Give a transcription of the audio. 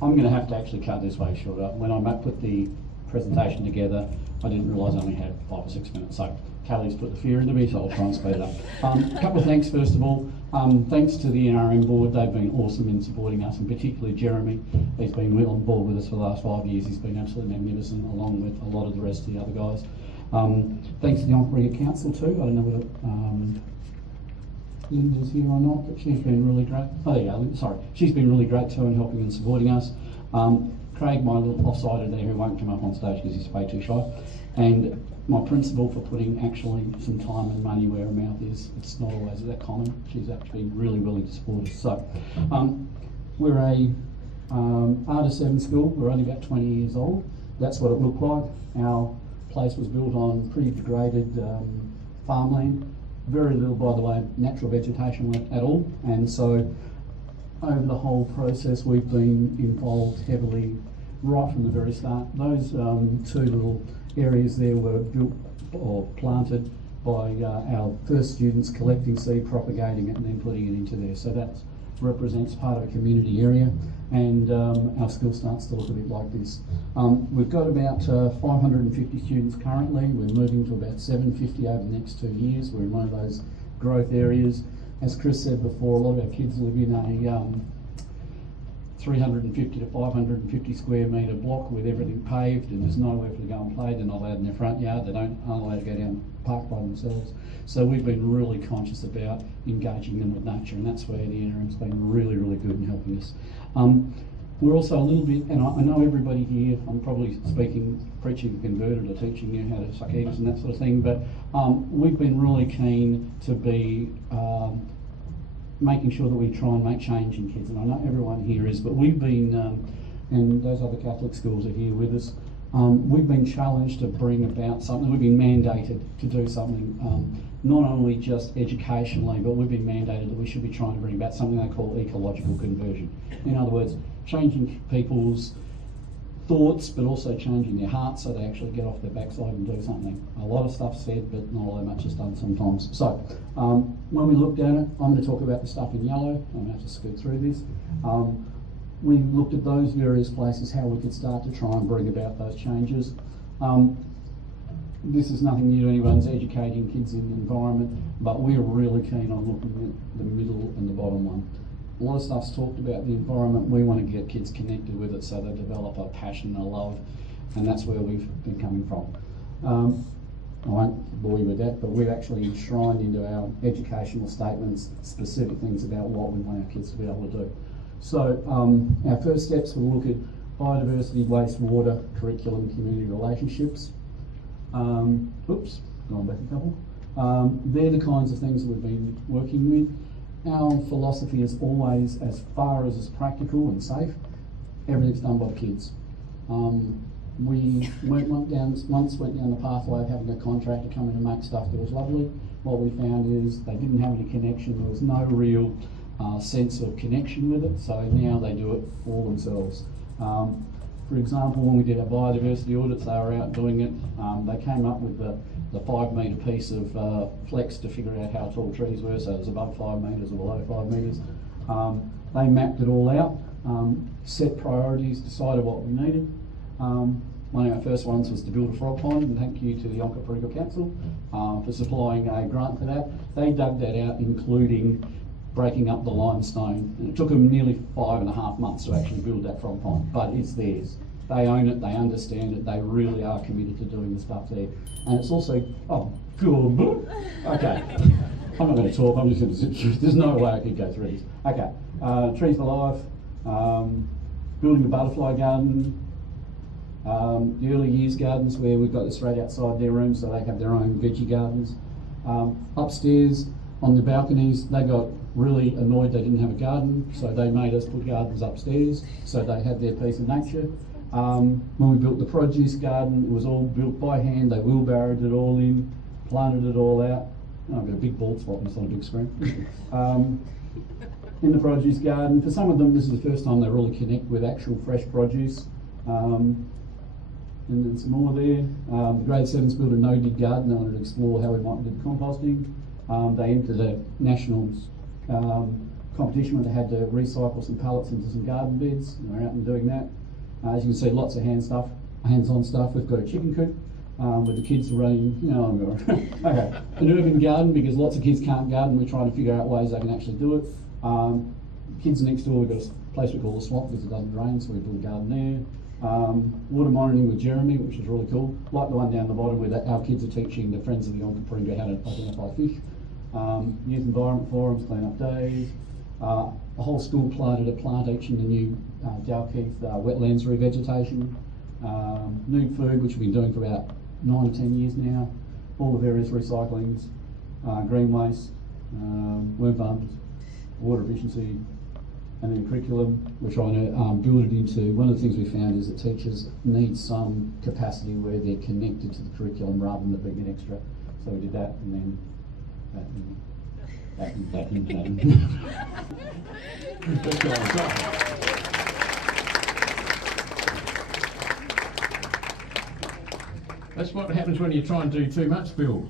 I'm going to have to actually cut this way shorter. When I put the presentation together, I didn't realise I only had 5 or 6 minutes. So Kelly's put the fear into me, so I'll try and speed it up. A couple of thanks, first of all. Thanks to the NRM board. They've been awesome in supporting us, and particularly Jeremy. He's been on board with us for the last 5 years. He's been absolutely magnificent, along with a lot of the rest of the other guys. Thanks to the Ecological Council too. I don't know whether Linda's here or not, but she's been really great. Oh yeah, sorry. She's been really great too in helping and supporting us. Craig, my little offsider there, who won't come up on stage because he's way too shy. And my principal for putting actually some time and money where her mouth is. It's not always that common. She's actually really willing to support us. So we're a R7 school. We're only about 20 years old. That's what it looked like. Our place was built on pretty degraded farmland. Very little, by the way, natural vegetation left at all. And so over the whole process, we've been involved heavily right from the very start. Those two little areas there were built or planted by our first students collecting seed, propagating it, and then putting it into there. So that represents part of a community area, and our school starts to look a bit like this. We've got about 550 students currently. We're moving to about 750 over the next 2 years. We're in one of those growth areas. As Chris said before, a lot of our kids live in a 350 to 550 square metre block with everything paved, and there's nowhere for them to go and play. They're not allowed in their front yard. They aren't allowed to go down and park by themselves. So we've been really conscious about engaging them with nature, and that's where the NRM's been really, really good in helping us. We're also a little bit, and I know everybody here, I'm probably preaching the converted or teaching you how to suck eggs and that sort of thing, but we've been really keen to be making sure that we try and make change in kids, and I know everyone here is, but we've been, and those other Catholic schools are here with us, we've been challenged to bring about something. We've been mandated to do something, not only just educationally, but we've been mandated that we should be trying to bring about something they call ecological conversion. In other words, changing people's thoughts, but also changing their hearts so they actually get off their backside and do something. A lot of stuff's said, but not all that much is done sometimes. So when we looked at it, I'm going to talk about the stuff in yellow. I'm going to have to scoot through this. We looked at those various places, how we could start to try and bring about those changes. This is nothing new to anyone's educating kids in the environment, but we're really keen on looking at the middle and the bottom one. A lot of stuff's talked about the environment. We want to get kids connected with it so they develop a passion and a love, and that's where we've been coming from. I won't bore you with that, but we've actually enshrined into our educational statements specific things about what we want our kids to be able to do. So our first steps will look at biodiversity, wastewater, curriculum, community relationships. Oops, going back a couple. They're the kinds of things that we've been working with. Our philosophy is always, as far as is practical and safe, everything's done by the kids. We went down the pathway of having a contractor come in and make stuff that was lovely. What we found is they didn't have any connection. There was no real sense of connection with it, so now they do it all themselves. For example, when we did our biodiversity audits, they were out doing it. They came up with the 5 metre piece of flex to figure out how tall trees were, so it was above 5 metres or below 5 metres. They mapped it all out, set priorities, decided what we needed. One of our first ones was to build a frog pond, and thank you to the Ecological Council for supplying a grant for that. They dug that out, including breaking up the limestone, and it took them nearly 5.5 months to actually build that frog pond, but it's theirs. They own it, they understand it, they really are committed to doing the stuff there. And it's also, oh, good. Okay, I'm not going to talk, I'm just going to zip through. There's no way I could go through this. Okay, Trees for Life, building the butterfly garden, the early years gardens where we've got this straight outside their rooms so they have their own veggie gardens. Upstairs on the balconies, they got really annoyed they didn't have a garden, so they made us put gardens upstairs so they had their piece of nature. When we built the produce garden, it was all built by hand. They wheelbarrowed it all in, planted it all out. Oh, I've got a big bald spot, it's on a big screen. In the produce garden, for some of them this is the first time they really connect with actual fresh produce. And then some more there. The grade 7s built a no-dig garden. They wanted to explore how we might do the composting. They entered a national competition where they had to recycle some pallets into some garden beds, and we're out and doing that. As you can see, lots of hands-on stuff. We've got a chicken coop with the kids running, okay, an urban garden, because lots of kids can't garden. We're trying to figure out ways they can actually do it. Kids next door, we've got a place we call the swamp because it doesn't rain, so we build a garden there. Water monitoring with Jeremy, which is really cool. Like the one down the bottom where our kids are teaching the Friends of the Onkaparinga how to identify fish. Youth environment forums, clean-up days. The whole school planted a plant each in the new Dalkeith wetlands revegetation. New food, which we've been doing for about 9 or 10 years now. All the various recyclings, green waste, worm farms, water efficiency, and then curriculum. We're trying to build it into, one of the things we found is that teachers need some capacity where they're connected to the curriculum rather than it being an extra. So we did that, and then that. That's what happens when you try and do too much, Bill.